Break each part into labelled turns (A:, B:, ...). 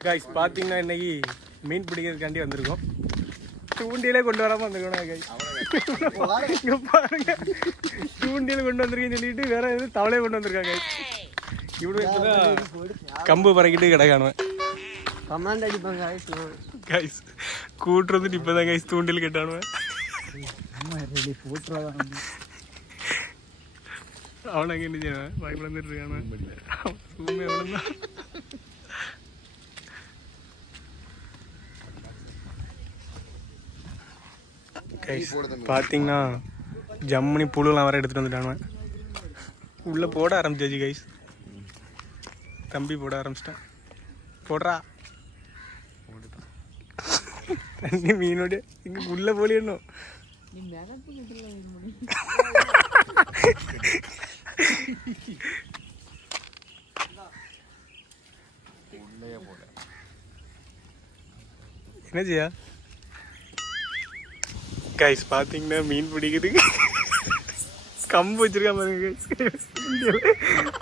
A: Guys பார்த்தீங்கன்னா இன்னைக்கு மீன் பிடிக்கிறதுக்காண்டி வந்திருக்கோம். தூண்டிலே கொண்டு வராம வந்திருக்கோம் கைஸ் இங்க பாருங்க. தூண்டில கொண்டு வந்திருக்கேன்னு சொல்லிட்டு வேற எதுவும் தவளையை கொண்டு வந்திருக்காங்க இவ்வளோ இப்பதான் கம்பு பறக்கிட்டு கிடக்கானுவன்
B: கமாண்ட் அடிப்பாங்க
A: கைஸ் கூட்டுறது இப்பதான் கைஸ் தூண்டில் கேட்டானுவன் அவன் என்ன செய்வான்? வாய்ப்பு வந்துட்டு இருக்கானு சும்மா எவ்வளோ கைஸ் பார்த்தீங்கன்னா ஜம்முனி புழுலாம் வர எடுத்துட்டு வந்துட்டானுவன் உள்ள போட ஆரம்பிச்சாச்சு கைஸ் தம்பி போட ஆரம்பிச்சிட்டான் போடுறா தண்ணி மீனோட இங்க உள்ள போலியணும் என்ன செய்யா கைஸ் பார்த்தீங்கன்னா மீன் பிடிக்கிறதுக்கு கம்பு வச்சிருக்கா பாருங்க.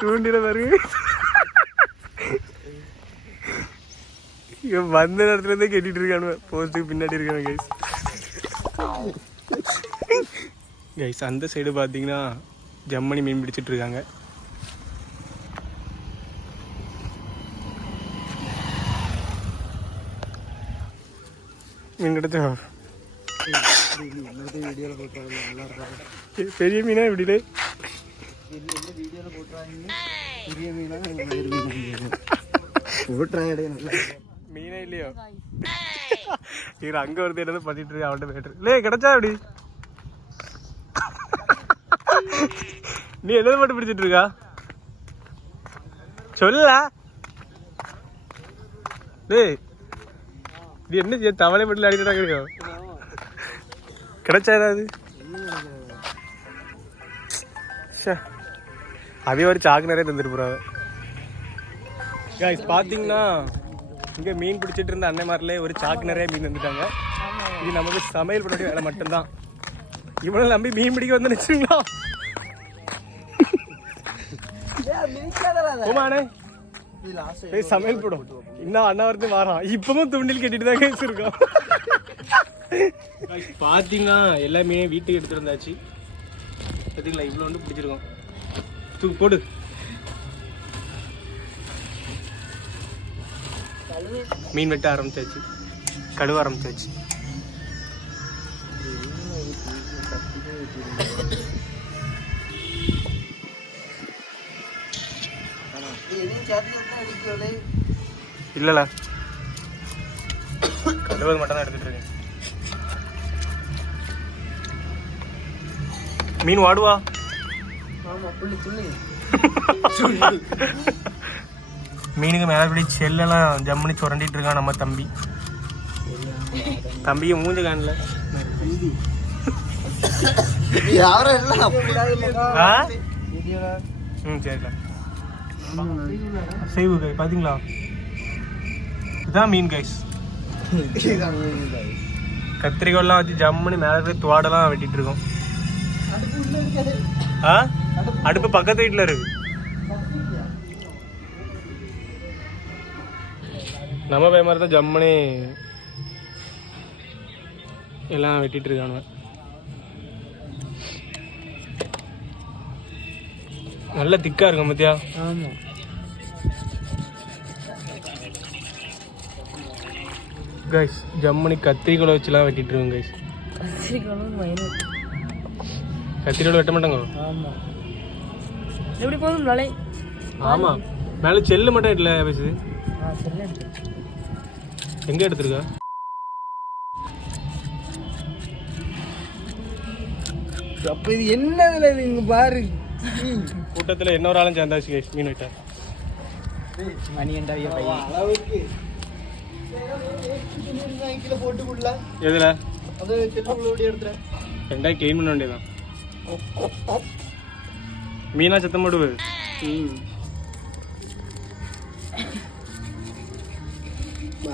A: தூண்டில பாருங்க. இவன் வந்த நேரத்துல இருந்தே கெட்டிட்டு இருக்கானு. போஸ்ட்டுக்கு பின்னாடி இருக்கானு கைஸ் கைஸ் அந்த சைடு பார்த்தீங்கன்னா ஜம்மனி மீன் பிடிச்சிட்டு இருக்காங்க. மீன் கிடைச்சா? பெரிய மீனா இப்படிலே?
B: மீனா
A: மீனே இல்லையோ? இவர் அங்க ஒருத்தர் என்னது பண்ணிட்டு இருக்கா அவன்கிட்ட போயிட்டு லே கிடைச்சா அப்படி நீ என்னது மட்டும் பிடிச்சிட்டு இருக்கா? சொல்ல. டேய் இது என்ன செய்ய தவளை மட்டும் அடிக்கிறாங்க கிடைச்சா ஏதாவது. அதே ஒரு சாக்கு நிறைய தந்துட்டு போறாங்க. கைஸ் பார்த்தீங்கன்னா இங்கே மீன் பிடிச்சிட்டு இருந்த அன்னைமாரிலே ஒரு சாக்கு நிறைய மீன் வந்துட்டாங்க இது நமக்கு சமையல் பண்ண வேலை மட்டும்தான். இவனை நம்பி மீன் பிடிக்க வந்து நினைச்சுங்களா சமையல் போடும் இன்னும் அண்ணா வரது வாரான். இப்பவும் தூண்டில் கட்டிட்டு தான் வச்சிருக்கோம் பார்த்தீங்கன்னா எல்லா மீனையும் வீட்டுக்கு எடுத்துருந்தாச்சு பார்த்தீங்களா இவ்வளோ வந்து பிடிச்சிருக்கோம். தூக்கு போடு. மீன் வெட்ட ஆரம்பிச்சாச்சு. கழுவ ஆரம்பிச்சாச்சு. இல்லல கழுவது மட்டும் தான் எடுத்துட்டு இருக்கேன். மீன் வாடுவா? மீனுக்கு மேலே இப்படி செல்லெல்லாம் ஜம்முனி சுரண்டிட்டு இருக்கான் நம்ம தம்பி. தம்பியை மூஞ்ச காணல.
B: யாரும்
A: ம் சரிடா செய்வு கை பாத்தீங்களா? இதுதான் மீன் கைஸ் கத்திரிக்கோல்லாம் வச்சு ஜம்முனி மேலே போய் துவாடெல்லாம் வெட்டிட்டு இருக்கோம். ஆ? அடுப்பு பக்கத்து வீட்டில் இருக்கு. நம்ம பய மாதிரி தான் ஜம்முனி எல்லாம் வெட்டிட்டு இருக்கானுவ. நல்ல திக்கா இருக்கும் மத்தியா
B: ஆமா.
A: கைஸ் ஜம்முனி கத்திரிக்கோலை வச்சுலாம் வெட்டிட்டு இருக்கோம் கைஸ்
B: கத்திரிக்கணும்
A: கத்திரிக்கோலை வெட்ட மாட்டாங்க.
B: ஆமா. எப்படி போதும் நாளை
A: ஆமா. மேலே செல்லு மட்டும் இல்லை பேசுது. எங்க எடுத்திருக்கா?
B: அப்ப இது என்னதுல இங்க பாரு.
A: கூட்டத்தில் என்ன ஒரு ஆளும் சேர்ந்தாச்சு கைஸ் மீன் வெட்ட.
B: மணி எண்டாவிய பையன் அளவுக்கு.
A: எதுல?
B: அது செல்லுங்களோட எடுத்துற
A: ரெண்டாயிரம் க்ளீன் பண்ண வேண்டியதான் மீனா சத்தம் போடுவு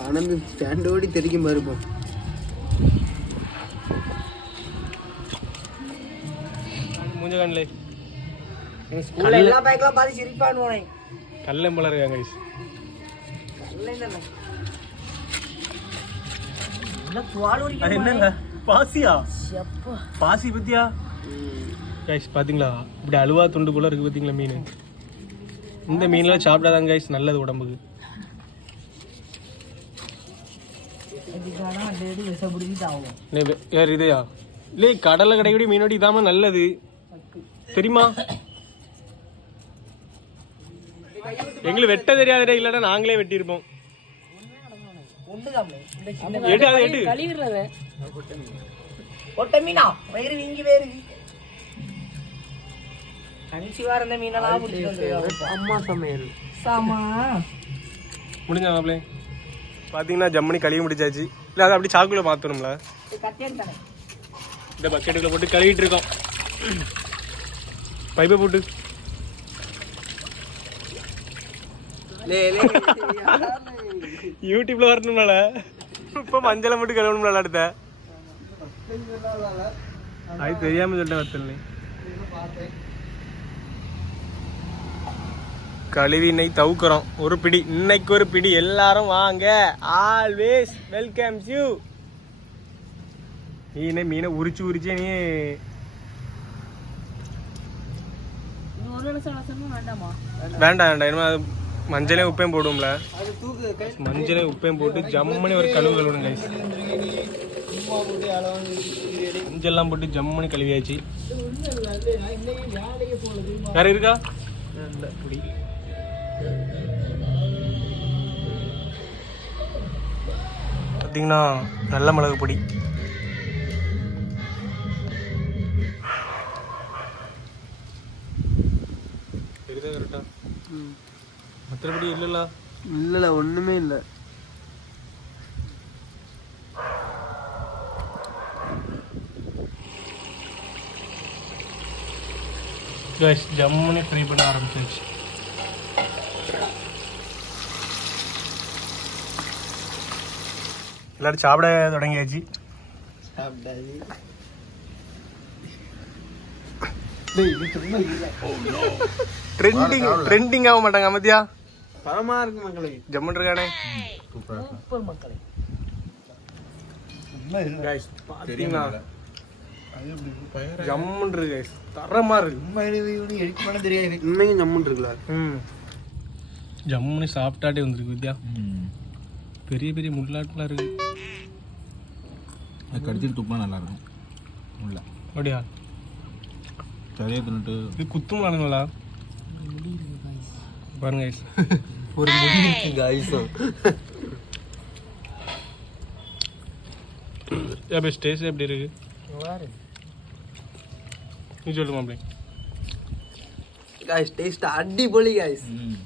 B: ஆனந்த் ஸ்டாண்ட் ஓடி தெரிக்கும் பாருப்போம்
A: மூஞ்ச கண்ணிலே
B: ஸ்கூல்ல எல்லா பைக்லாம் பாதி சிரிப்பான் போனேன்.
A: கல்லம்பளம் இருக்காங்க கைஸ் அது என்னங்க? பாசியா? பாசி பத்தியா? கைஸ் பாத்தீங்களா? இப்படி அழுவா துண்டு போல இருக்கு பாத்தீங்களா மீன்? இந்த மீன்லாம் சாப்பிடாதாங்க கைஸ் நல்லது உடம்புக்கு. வேற இதையா? இல்லை கடலை கிடைக்கக்கூடிய மீனோடி இதாம நல்லது. தெரியுமா? எங்களுக்கு வெட்ட தெரியாதே இல்லைன்னா நாங்களே வெட்டியிருப்போம். எடு அதை எடு
C: ஒட்ட மீனா? வயிறு வீங்கி வேறு மீனெல்லாம் வந்துருக்காங்க
B: அம்மா சமையல்.
C: சாமா.
A: முடிஞ்சா மாப்பிளே? பார்த்தீங்கன்னா ஜம்மனி கழுவி முடிச்சாச்சு. இல்லை அதை அப்படி சாக்குல மாற்றணும்ல இந்த பக்கெட்டுக்குள்ள போட்டு கழுவிட்டு இருக்கோம். பைப்பை போட்டு.
B: லே லே
A: யூடியூப்ல வரணும்னால இப்போ மஞ்சளை மட்டும் கழுவணும்ல அடுத்த. அது தெரியாம சொல்லிட்டேன் வத்தல் கழுவி இன்னைக்கு தவுக்குறோம். ஒரு பிடி. இன்னைக்கு ஒரு பிடி. எல்லாரும் வாங்க. ஆல்வேஸ் வெல்கம்ஸ் யூ நீ மீனை உரிச்சு உரிச்சு நீ.
C: வேண்டாமா?
A: வேண்டாம். இனிமே அது மஞ்சளையும் உப்பையும் போடுவோம்ல. மஞ்சளையும் உப்பையும் போட்டு ஜம்முன்னு ஒரு கழுவு
B: அளவாங்க
A: மஞ்சள்லாம் போட்டு ஜம்முன்னு கழுவியாச்சு. வேற இருக்கா? பார்த்தீங்கன்னா நல்ல மிளகு பொடி. மற்றபடி இல்லைல்ல?
B: இல்லைல்ல ஒன்றுமே இல்லை.
A: கைஸ் ஜம்முன்னு ஃப்ரை பண்ண ஆரம்பிச்சிருச்சு எல்லாரும் சாப்பிட தொடங்கியாச்சு. ட்ரெண்டிங் ட்ரெண்டிங் ஆக மாட்டாங்க மத்தியா
B: பழமா இருக்கு மக்களே.
A: ஜம்முன் இருக்கானே.
C: சூப்பர் மக்களே
A: ஜம்முன் இருக்கு தரமா இருக்கு.
B: உண்மையும் ஜம்முன் இருக்குல்ல.
A: ம். ஜம்முன்னு சாப்பிட்டாட்டே வந்திருக்கு வித்யா. பெரிய பெரிய முள்ளாட்டுலாம் இருக்கு.
D: கடிச்சிட்டு துப்பா நல்லா இருக்கும் உள்ள
A: அப்படியா?
D: சரியா தின்னுட்டு.
A: இது குத்துமலானுங்களா பாருங்க guys.
B: ஒரு முடி இருக்குங்க ஐசம்
A: எப்படி டேஸ்ட் எப்படி இருக்கு? நீ சொல்லுமா அப்படி?
B: காய்ஸ் டேஸ்ட் அடிப்பொலி காய்ஸ்
D: ம்.